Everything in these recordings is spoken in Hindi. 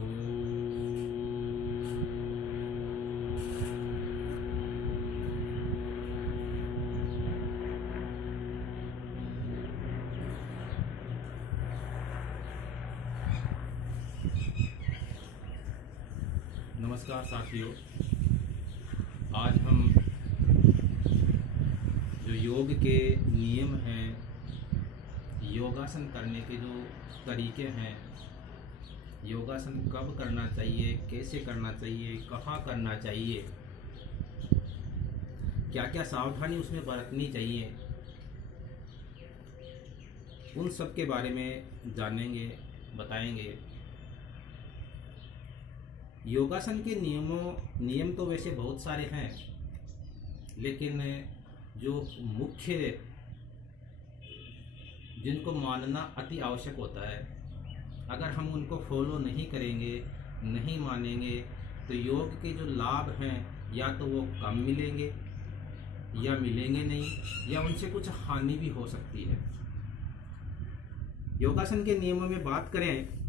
नमस्कार साथियों। आज हम जो योग के नियम हैं, योगासन करने के जो तरीके हैं, योगासन कब करना चाहिए, कैसे करना चाहिए, कहाँ करना चाहिए, क्या क्या सावधानी उसमें बरतनी चाहिए, उन सब के बारे में जानेंगे, बताएंगे। योगासन के नियम तो वैसे बहुत सारे हैं, लेकिन जो मुख्य जिनको मानना अति आवश्यक होता है, अगर हम उनको फॉलो नहीं करेंगे, नहीं मानेंगे, तो योग के जो लाभ हैं या तो वो कम मिलेंगे या मिलेंगे नहीं, या उनसे कुछ हानि भी हो सकती है। योगासन के नियमों में बात करें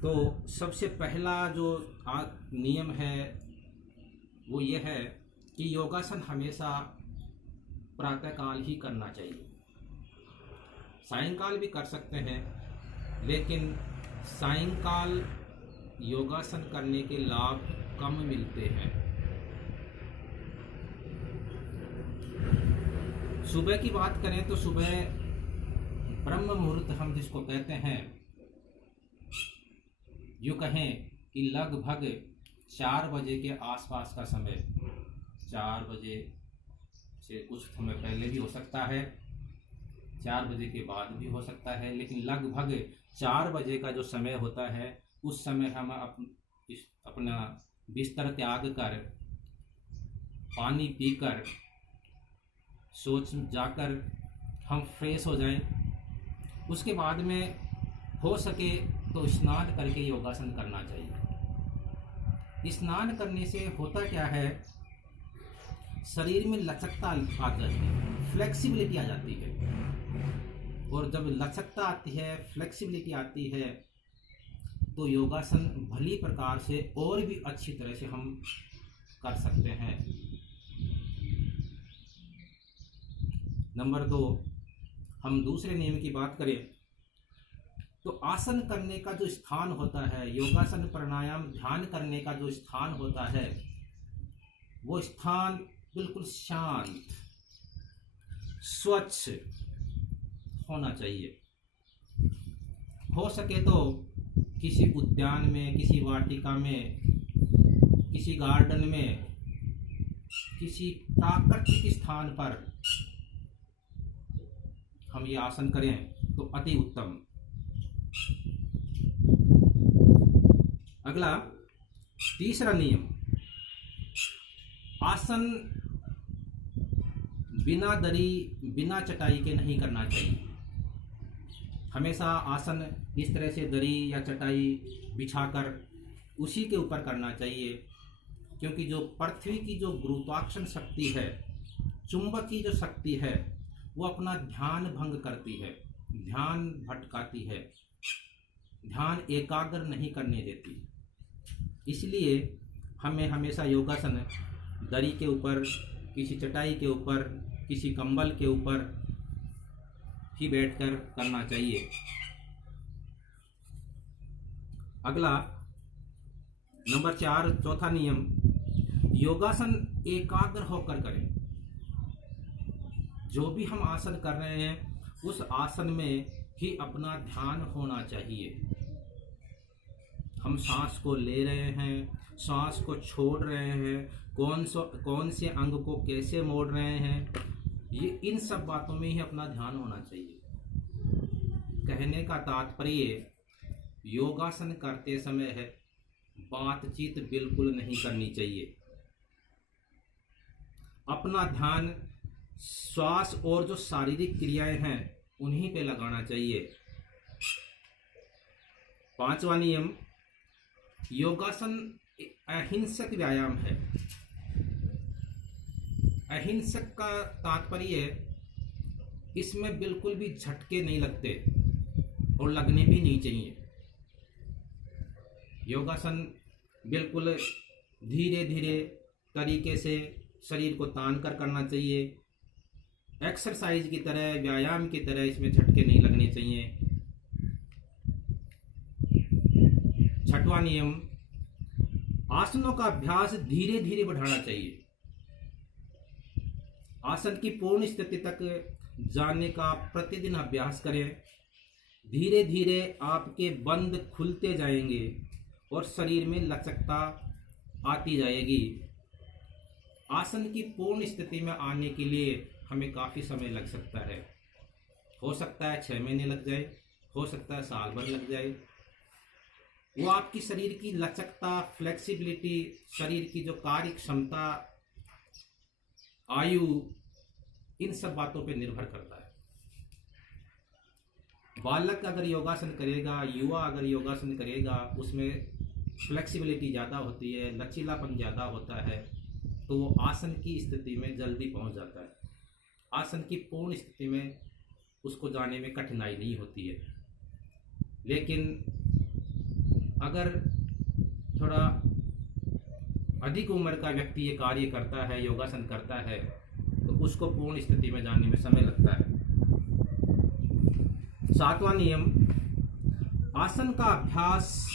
तो सबसे पहला जो नियम है वो ये है कि योगासन हमेशा प्रातःकाल ही करना चाहिए। सायंकाल भी कर सकते हैं, लेकिन सायंकाल योगासन करने के लाभ कम मिलते हैं। सुबह की बात करें तो सुबह ब्रह्म मुहूर्त हम जिसको कहते हैं, यूँ कहें कि लगभग 4 बजे के आसपास का समय, 4 बजे से कुछ समय पहले भी हो सकता है, 4 बजे के बाद भी हो सकता है, लेकिन लगभग 4 बजे का जो समय होता है, उस समय हम अपना बिस्तर त्याग कर, पानी पीकर, सोच जाकर हम फ्रेश हो जाएं। उसके बाद में हो सके तो स्नान करके योगासन करना चाहिए। स्नान करने से होता क्या है, शरीर में लचकता आ जाती है, फ्लेक्सिबिलिटी आ जाती है। और जब लचकता आती है, फ्लेक्सिबिलिटी आती है, तो योगासन भली प्रकार से और भी अच्छी तरह से हम कर सकते हैं। नंबर 2, हम दूसरे नियम की बात करें तो आसन करने का जो स्थान होता है, योगासन प्राणायाम ध्यान करने का जो स्थान होता है, वो स्थान बिल्कुल शांत, स्वच्छ होना चाहिए। हो सके तो किसी उद्यान में, किसी वाटिका में, किसी गार्डन में, किसी प्राकृतिक स्थान पर हम ये आसन करें तो अति उत्तम। अगला तीसरा नियम, आसन बिना दरी, बिना चटाई के नहीं करना चाहिए। हमेशा आसन इस तरह से दरी या चटाई बिछाकर उसी के ऊपर करना चाहिए, क्योंकि जो पृथ्वी की जो गुरुत्वाकर्षण शक्ति है, चुंबकीय जो शक्ति है, वो अपना ध्यान भंग करती है, ध्यान भटकाती है, ध्यान एकाग्र नहीं करने देती। इसलिए हमें हमेशा योगासन दरी के ऊपर, किसी चटाई के ऊपर, किसी कंबल के ऊपर ही बैठकर करना चाहिए। अगला नंबर 4, चौथा नियम, योगासन एकाग्र होकर करें। जो भी हम आसन कर रहे हैं, उस आसन में ही अपना ध्यान होना चाहिए। हम सांस को ले रहे हैं, सांस को छोड़ रहे हैं, कौन से अंग को कैसे मोड़ रहे हैं, ये इन सब बातों में ही अपना ध्यान होना चाहिए। कहने का तात्पर्य, योगासन करते समय है बातचीत बिल्कुल नहीं करनी चाहिए। अपना ध्यान श्वास और जो शारीरिक क्रियाएं हैं उन्हीं पे लगाना चाहिए। 5वां नियम, योगासन अहिंसक व्यायाम है। अहिंसक का तात्पर्य, इसमें बिल्कुल भी झटके नहीं लगते और लगने भी नहीं चाहिए। योगासन बिल्कुल धीरे धीरे तरीके से शरीर को तान कर करना चाहिए। एक्सरसाइज की तरह, व्यायाम की तरह इसमें झटके नहीं लगने चाहिए। छठवां नियम, आसनों का अभ्यास धीरे धीरे बढ़ाना चाहिए। आसन की पूर्ण स्थिति तक जाने का प्रतिदिन अभ्यास करें। धीरे धीरे आपके बंद खुलते जाएंगे और शरीर में लचकता आती जाएगी। आसन की पूर्ण स्थिति में आने के लिए हमें काफ़ी समय लग सकता है। हो सकता है 6 महीने लग जाए, हो सकता है साल भर लग जाए। वो आपकी शरीर की लचकता, फ्लेक्सिबिलिटी, शरीर की जो कार्य क्षमता, आयु, इन सब बातों पे निर्भर करता है। बालक अगर योगासन करेगा, युवा अगर योगासन करेगा, उसमें फ्लेक्सिबिलिटी ज़्यादा होती है, लचीलापन ज़्यादा होता है, तो वो आसन की स्थिति में जल्दी पहुंच जाता है। आसन की पूर्ण स्थिति में उसको जाने में कठिनाई नहीं होती है। लेकिन अगर थोड़ा अधिक उम्र का व्यक्ति ये कार्य करता है, योगासन करता है, तो उसको पूर्ण स्थिति में जाने में समय लगता है। सातवां नियम, आसन का अभ्यास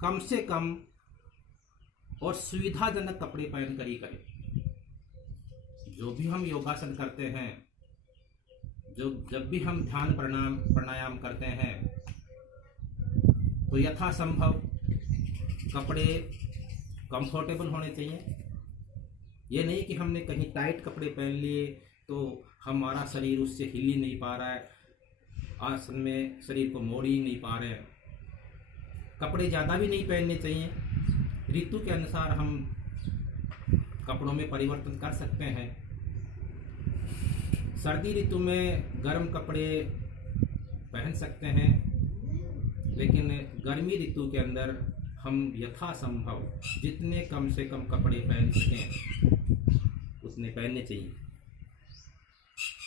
कम से कम और सुविधाजनक कपड़े पहनकर ही करें। जो भी हम योगासन करते हैं, जब भी हम ध्यान प्राणायाम करते हैं, तो यथासंभव कपड़े कंफर्टेबल होने चाहिए। ये नहीं कि हमने कहीं टाइट कपड़े पहन लिए तो हमारा शरीर उससे हिल ही नहीं पा रहा है, आसन में शरीर को मोड़ ही नहीं पा रहे हैं। कपड़े ज़्यादा भी नहीं पहनने चाहिए। ऋतु के अनुसार हम कपड़ों में परिवर्तन कर सकते हैं। सर्दी ऋतु में गर्म कपड़े पहन सकते हैं, लेकिन गर्मी ऋतु के अंदर हम यथासंभव जितने कम से कम कपड़े पहन सकें उतने पहनने चाहिए।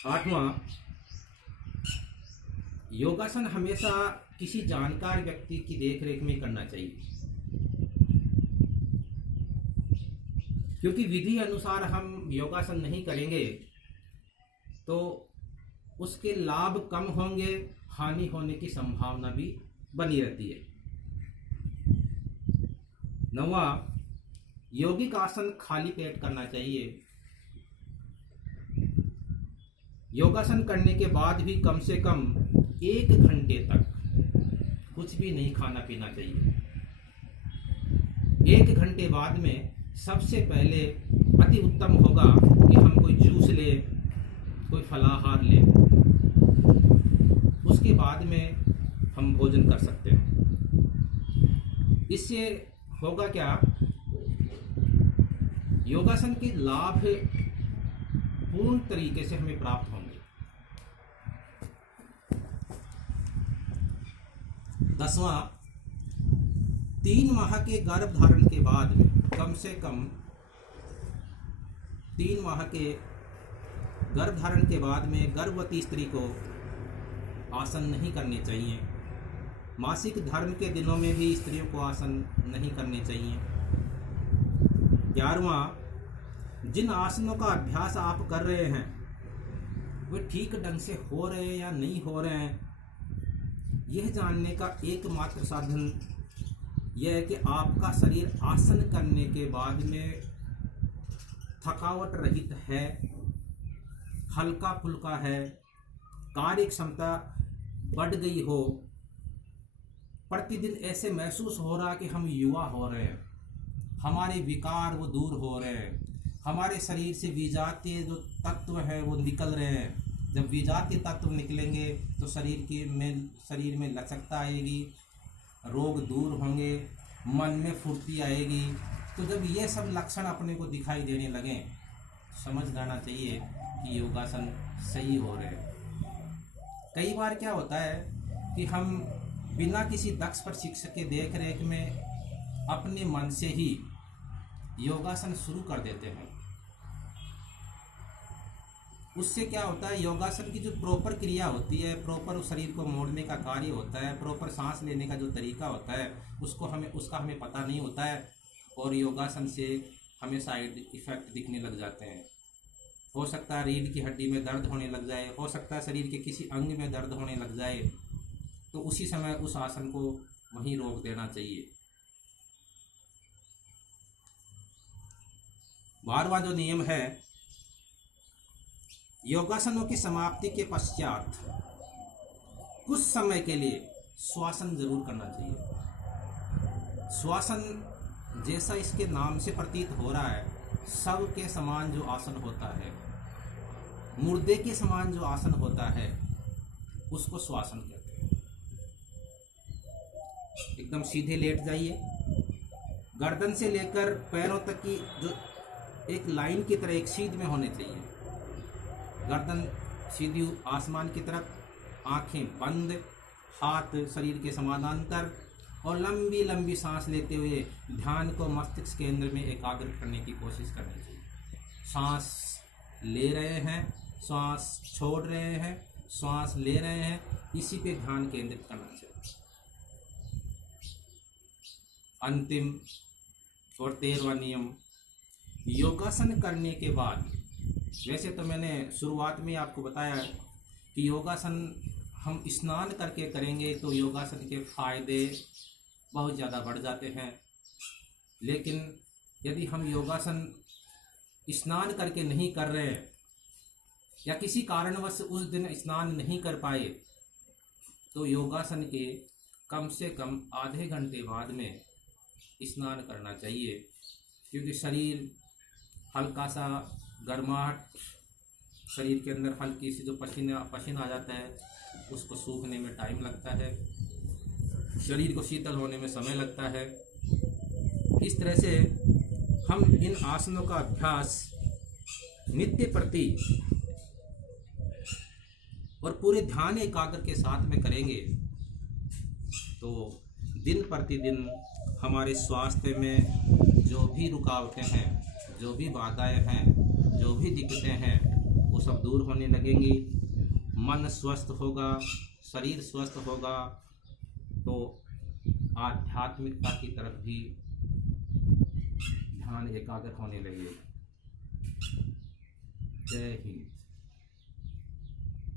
आठवां, योगासन हमेशा किसी जानकार व्यक्ति की देखरेख में करना चाहिए, क्योंकि विधि अनुसार हम योगासन नहीं करेंगे तो उसके लाभ कम होंगे, हानि होने की संभावना भी बनी रहती है। नौवां, यौगिक आसन खाली पेट करना चाहिए। योगासन करने के बाद भी कम से कम 1 घंटे तक कुछ भी नहीं खाना पीना चाहिए। 1 घंटे बाद में सबसे पहले अति उत्तम होगा कि हम कोई जूस ले, कोई फलाहार ले, उसके बाद में हम भोजन कर सकते हैं। इससे होगा क्या, योगासन के लाभ पूर्ण तरीके से हमें प्राप्त होंगे। 10वां, 3 माह के गर्भ धारण के बाद में कम से कम 3 माह के गर्भ धारण के बाद में गर्भवती स्त्री को आसन नहीं करने चाहिए। मासिक धर्म के दिनों में भी स्त्रियों को आसन नहीं करने चाहिए। 11वां, जिन आसनों का अभ्यास आप कर रहे हैं वे ठीक ढंग से हो रहे हैं या नहीं हो रहे हैं, यह जानने का एकमात्र साधन यह है कि आपका शरीर आसन करने के बाद में थकावट रहित है, हल्का फुल्का है, कार्य क्षमता बढ़ गई हो, प्रतिदिन ऐसे महसूस हो रहा कि हम युवा हो रहे हैं, हमारे विकार वो दूर हो रहे हैं, हमारे शरीर से विजातीय जो तत्व है वो निकल रहे हैं। जब विजातीय तत्व निकलेंगे तो शरीर में लचकता आएगी, रोग दूर होंगे, मन में फुर्ती आएगी। तो जब ये सब लक्षण अपने को दिखाई देने लगें, समझ जाना चाहिए कि योगासन सही हो रहे हैं। कई बार क्या होता है कि हम बिना किसी दक्ष प्रशिक्षक के देख रेख में अपने मन से ही योगासन शुरू कर देते हैं। उससे क्या होता है, योगासन की जो प्रॉपर क्रिया होती है, प्रॉपर उस शरीर को मोड़ने का कार्य होता है, प्रॉपर सांस लेने का जो तरीका होता है, उसका हमें पता नहीं होता है, और योगासन से हमें साइड इफ़ेक्ट दिखने लग जाते हैं। हो सकता है रीढ़ की हड्डी में दर्द होने लग जाए, हो सकता है शरीर के किसी अंग में दर्द होने लग जाए, तो उसी समय उस आसन को वहीं रोक देना चाहिए। 12वां जो नियम है, योगासनों की समाप्ति के पश्चात कुछ समय के लिए श्वासन जरूर करना चाहिए। श्वासन जैसा इसके नाम से प्रतीत हो रहा है, शव के समान जो आसन होता है, मुर्दे के समान जो आसन होता है, उसको श्वासन कहते हैं। एकदम सीधे लेट जाइए, गर्दन से लेकर पैरों तक की जो एक लाइन की तरह एक सीध में होने चाहिए। गर्दन सीधी आसमान की तरफ, आंखें बंद, हाथ शरीर के समानांतर, और लंबी लंबी सांस लेते हुए ध्यान को मस्तिष्क केंद्र में एकाग्र करने की कोशिश करनी चाहिए। सांस ले रहे हैं, श्वास छोड़ रहे हैं, श्वास ले रहे हैं, इसी पे ध्यान केंद्रित करना चाहिए। अंतिम और 13वां नियम, योगासन करने के बाद, वैसे तो मैंने शुरुआत में आपको बताया कि योगासन हम स्नान करके करेंगे तो योगासन के फायदे बहुत ज़्यादा बढ़ जाते हैं, लेकिन यदि हम योगासन स्नान करके नहीं कर रहे हैं या किसी कारणवश उस दिन स्नान नहीं कर पाए, तो योगासन के कम से कम आधे घंटे बाद में स्नान करना चाहिए, क्योंकि शरीर हल्का सा गर्माहट, शरीर के अंदर हल्की सी जो पसीना आ जाता है, उसको सूखने में टाइम लगता है, शरीर को शीतल होने में समय लगता है। इस तरह से हम इन आसनों का अभ्यास नित्य प्रति और पूरे ध्यान एकाग्र के साथ में करेंगे तो दिन प्रतिदिन हमारे स्वास्थ्य में जो भी रुकावटें हैं, जो भी बाधाएं हैं, जो भी दिक्कतें हैं, वो सब दूर होने लगेंगी। मन स्वस्थ होगा, शरीर स्वस्थ होगा, तो आध्यात्मिकता की तरफ भी ध्यान एकाग्र होने लगेगा। जय हिंद।